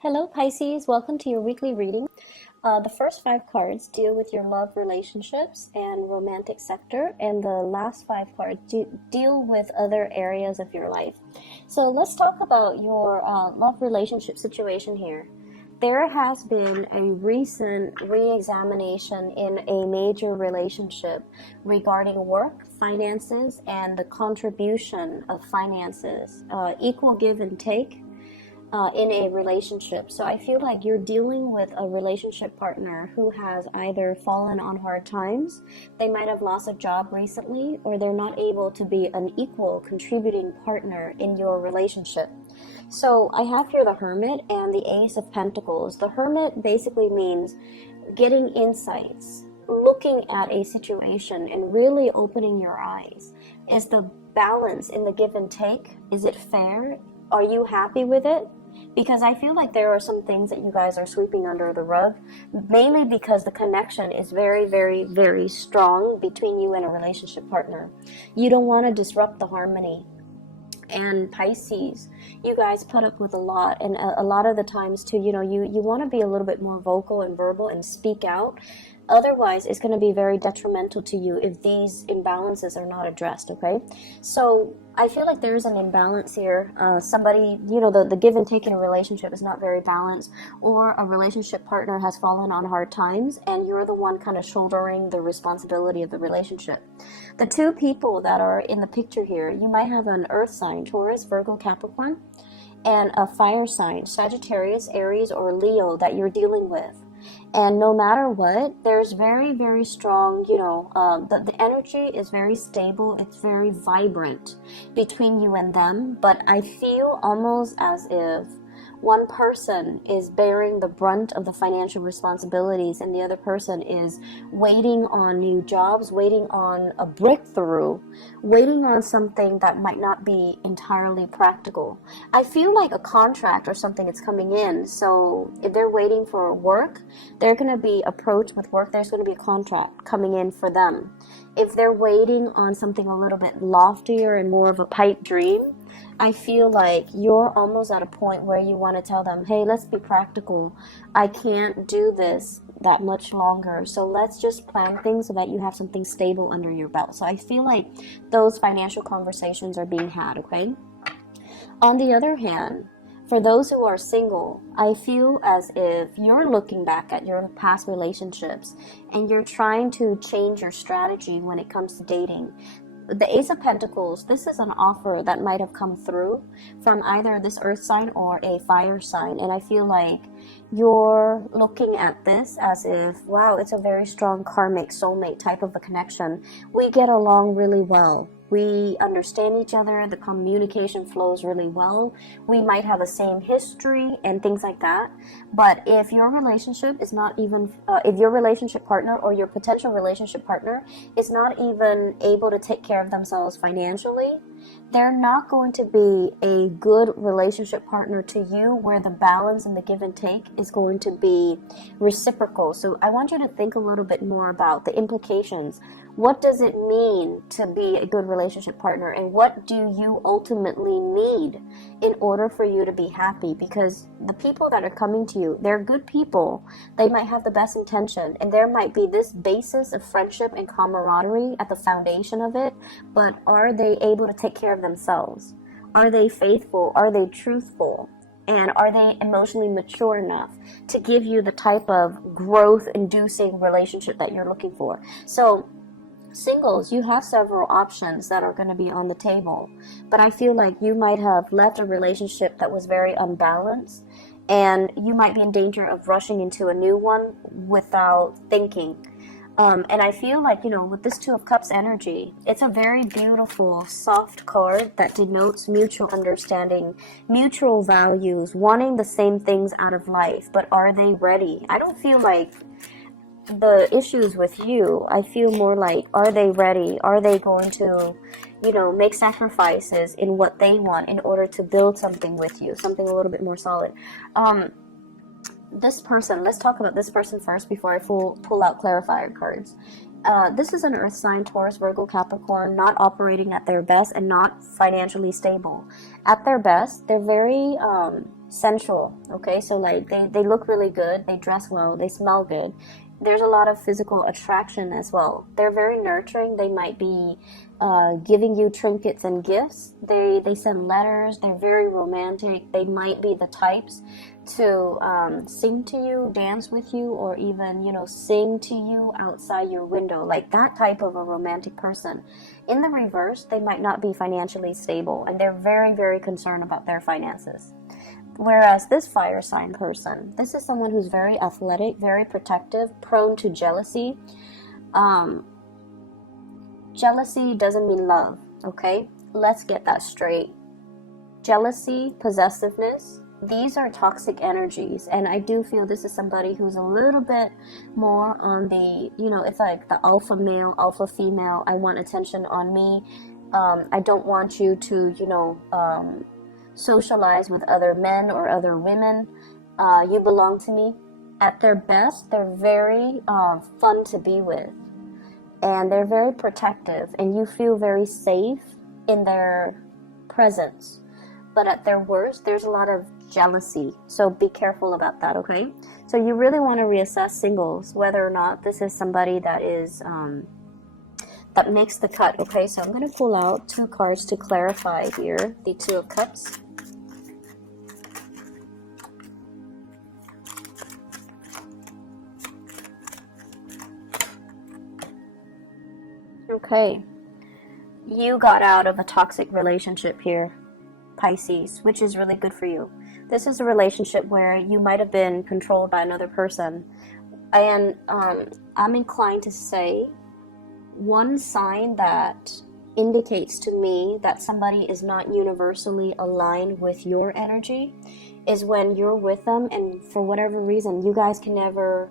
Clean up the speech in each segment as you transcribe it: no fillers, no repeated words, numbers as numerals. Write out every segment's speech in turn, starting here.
Hello, Pisces. Welcome to your weekly reading. The first five cards deal with your love relationships and romantic sector, and the last five cards deal with other areas of your life. So let's talk about your love relationship situation here. There has been a recent re-examination in a major relationship regarding work, finances, and the contribution of finances, equal give and take in a relationship. So I feel like you're dealing with a relationship partner who has either fallen on hard times, they might have lost a job recently, or they're not able to be an equal contributing partner in your relationship. So I have here the Hermit and the Ace of Pentacles. The Hermit basically means getting insights, looking at a situation and really opening your eyes. Is the balance in the give and take, is it fair? Are you happy with it? Because I feel like there are some things that you guys are sweeping under the rug, mainly because the connection is very, very, very strong between you and a relationship partner. You don't want to disrupt the harmony. And Pisces, you guys put up with a lot, and a lot of the times too, you want to be a little bit more vocal and verbal and speak out. Otherwise, it's going to be very detrimental to you if these imbalances are not addressed, okay? So I feel like there's an imbalance here. Somebody, the give and take in a relationship is not very balanced, or a relationship partner has fallen on hard times, and you're the one kind of shouldering the responsibility of the relationship. The two people that are in the picture here, you might have an earth sign, Taurus, Virgo, Capricorn, and a fire sign, Sagittarius, Aries, or Leo that you're dealing with. And no matter what, there's very, very strong, the energy is very stable. It's very vibrant between you and them. But I feel almost as if one person is bearing the brunt of the financial responsibilities and the other person is waiting on new jobs, waiting on a breakthrough, waiting on something that might not be entirely practical. I feel like a contract or something is coming in. So if they're waiting for work, they're going to be approached with work. There's going to be a contract coming in for them. If they're waiting on something a little bit loftier and more of a pipe dream, I feel like you're almost at a point where you want to tell them, hey, let's be practical. I can't do this that much longer. So let's just plan things so that you have something stable under your belt. So I feel like those financial conversations are being had, okay? On the other hand, for those who are single, I feel as if you're looking back at your past relationships and you're trying to change your strategy when it comes to dating. The Ace of Pentacles, this is an offer that might have come through from either this earth sign or a fire sign. And I feel like you're looking at this as if, wow, it's a very strong karmic soulmate type of a connection. We get along really well. We understand each other. The communication flows really well. We might have the same history and things like that. But if your relationship is not even, if your relationship partner or your potential relationship partner is not even able to take care of themselves financially, they're not going to be a good relationship partner to you where the balance and the give and take is going to be reciprocal. So I want you to think a little bit more about the implications. What does it mean to be a good relationship partner, and what do you ultimately need in order for you to be happy? Because the people that are coming to you, they're good people. They might have the best intention, and there might be this basis of friendship and camaraderie at the foundation of it, but are they able to take care of themselves? Are they faithful? Are they truthful? And are they emotionally mature enough to give you the type of growth-inducing relationship that you're looking for? So singles, you have several options that are going to be on the table, but I feel like you might have left a relationship that was very unbalanced, and you might be in danger of rushing into a new one without thinking. And I feel like, with this Two of Cups energy, it's a very beautiful, soft card that denotes mutual understanding, mutual values, wanting the same things out of life, but are they ready? I don't feel like the issues with you. I feel more like, are they ready? Are they going to, make sacrifices in what they want in order to build something with you, something a little bit more solid? This person, let's talk about this person first before I pull out clarifier cards. This is an earth sign, Taurus, Virgo, Capricorn, not operating at their best and not financially stable. At their best, they're very sensual, okay? So like they look really good, they dress well, they smell good. There's a lot of physical attraction as well. They're very nurturing. They might be giving you trinkets and gifts. They send letters. They're very romantic. They might be the types to sing to you, dance with you, or even, you know, sing to you outside your window, like that type of a romantic person. In the reverse, they might not be financially stable, and they're very, very concerned about their finances. Whereas this fire sign person, this is someone who's very athletic, very protective, prone to jealousy. Jealousy doesn't mean love, okay? Let's get that straight. Jealousy, possessiveness, these are toxic energies, and I do feel this is somebody who's a little bit more on the, you know, it's like the alpha male, alpha female. I want attention on me. I don't want you to, you know, socialize with other men or other women. You belong to me. At their best, they're very fun to be with, and they're very protective, and you feel very safe in their presence. But at their worst, there's a lot of jealousy, so be careful about that, okay? So you really want to reassess singles, whether or not this is somebody that is that makes the cut, okay? So I'm going to pull out 2 cards to clarify here, the 2 of Cups. Okay, you got out of a toxic relationship here, Pisces, which is really good for you. This is a relationship where you might have been controlled by another person. And I'm inclined to say one sign that indicates to me that somebody is not universally aligned with your energy is when you're with them and for whatever reason you guys can never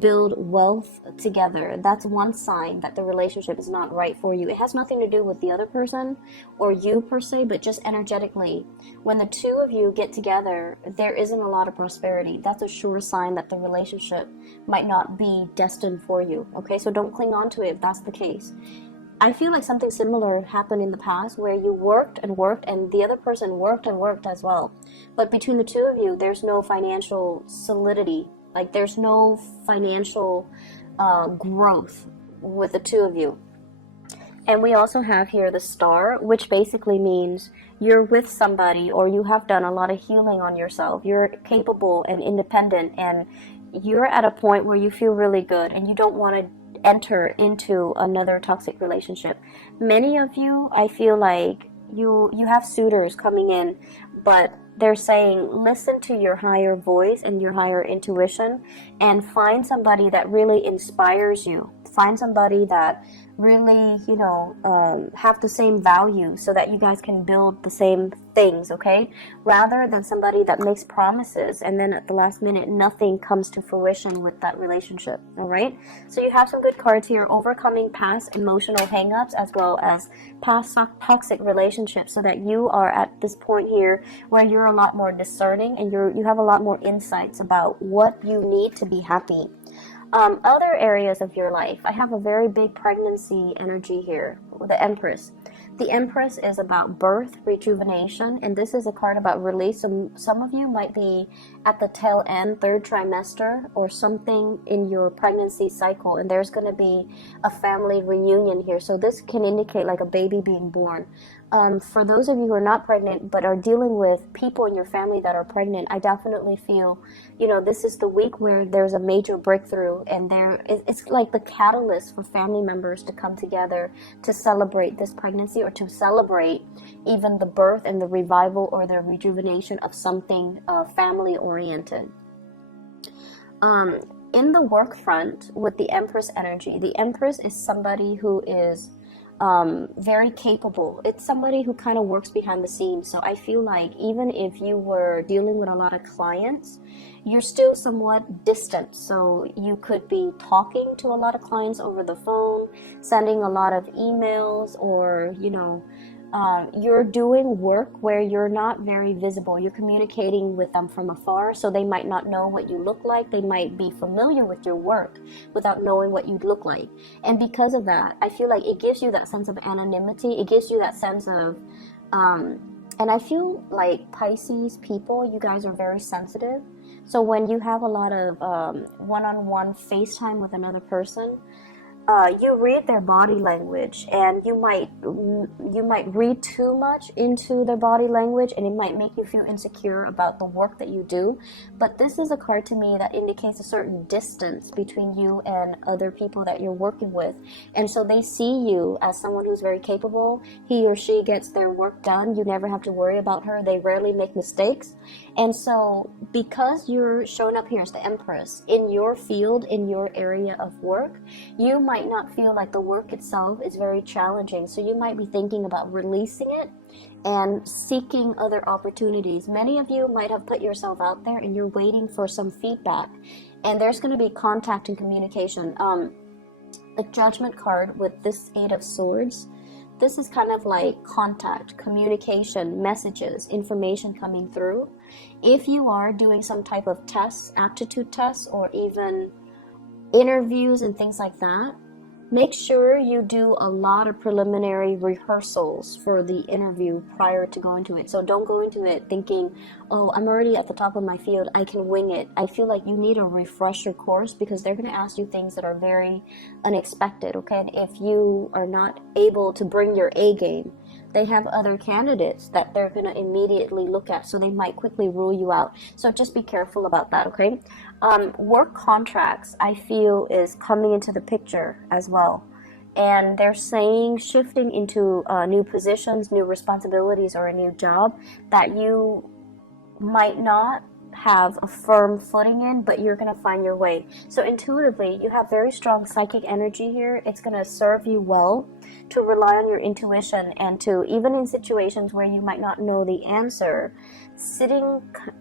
build wealth together. That's one sign that the relationship is not right for you. It has nothing to do with the other person or you per se, but just energetically. When the 2 of you get together, there isn't a lot of prosperity. That's a sure sign that the relationship might not be destined for you. Okay, so don't cling on to it if that's the case. I feel like something similar happened in the past where you worked and worked and the other person worked and worked as well. But between the 2 of you, there's no financial solidity. Like there's no financial growth with the 2 of you. And we also have here the Star, which basically means you're with somebody or you have done a lot of healing on yourself. You're capable and independent and you're at a point where you feel really good and you don't want to enter into another toxic relationship. Many of you, I feel like you have suitors coming in, but they're saying listen to your higher voice and your higher intuition and find somebody that really inspires you. Find somebody that really, you know, have the same value so that you guys can build the same things, okay? Rather than somebody that makes promises and then at the last minute nothing comes to fruition with that relationship, all right? So you have some good cards here, overcoming past emotional hangups as well as past toxic relationships, so that you are at this point here where you're a lot more discerning and you have a lot more insights about what you need to be happy. Other areas of your life, I have a very big pregnancy energy here, the Empress. The Empress is about birth, rejuvenation, and this is a card about release. So some of you might be at the tail end, 3rd trimester, or something in your pregnancy cycle, and there's going to be a family reunion here. So this can indicate like a baby being born. For those of you who are not pregnant but are dealing with people in your family that are pregnant, I definitely feel, you know, this is the week where there's a major breakthrough, and it's like the catalyst for family members to come together to celebrate this pregnancy or to celebrate even the birth and the revival or the rejuvenation of something family oriented. In the work front with the Empress energy, the Empress is somebody who is very capable. It's somebody who kind of works behind the scenes. So I feel like even if you were dealing with a lot of clients, you're still somewhat distant. So you could be talking to a lot of clients over the phone, sending a lot of emails, or, you know, you're doing work where you're not very visible. You're communicating with them from afar, so they might not know what you look like. They might be familiar with your work without knowing what you look like. And because of that, I feel like it gives you that sense of anonymity. It gives you that sense of And I feel like Pisces people, you guys are very sensitive. So when you have a lot of one-on-one FaceTime with another person, you read their body language, and you might read too much into their body language, and it might make you feel insecure about the work that you do. But this is a card to me that indicates a certain distance between you and other people that you're working with, and so they see you as someone who's very capable. He or she gets their work done. You never have to worry about her. They rarely make mistakes. And so because you're showing up here as the Empress in your field, in your area of work, you might not feel like the work itself is very challenging. So you might be thinking about releasing it and seeking other opportunities. Many of you might have put yourself out there and you're waiting for some feedback. And there's going to be contact and communication. The Judgment card with this Eight of Swords, this is kind of like contact, communication, messages, information coming through. If you are doing some type of tests, aptitude tests, or even interviews and things like that, make sure you do a lot of preliminary rehearsals for the interview prior to going to it. So don't go into it thinking, oh, I'm already at the top of my field, I can wing it. I feel like you need a refresher course, because they're going to ask you things that are very unexpected, okay? And if you are not able to bring your A game, they have other candidates that they're going to immediately look at, so they might quickly rule you out. So just be careful about that, okay? Work contracts, I feel, is coming into the picture as well. And they're saying shifting into new positions, new responsibilities, or a new job that you might not have a firm footing in, but you're going to find your way. So intuitively, you have very strong psychic energy here. It's going to serve you well to rely on your intuition, and to, even in situations where you might not know the answer,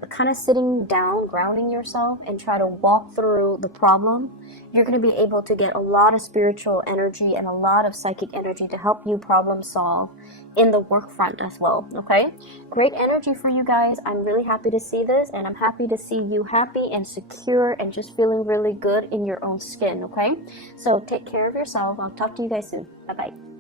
kind of sitting down, grounding yourself, and try to walk through the problem. You're going to be able to get a lot of spiritual energy and a lot of psychic energy to help you problem solve in the work front as well, okay? Great energy for you guys. I'm really happy to see this, and I'm happy to see you happy and secure and just feeling really good in your own skin, okay? So take care of yourself. I'll talk to you guys soon. Bye-bye.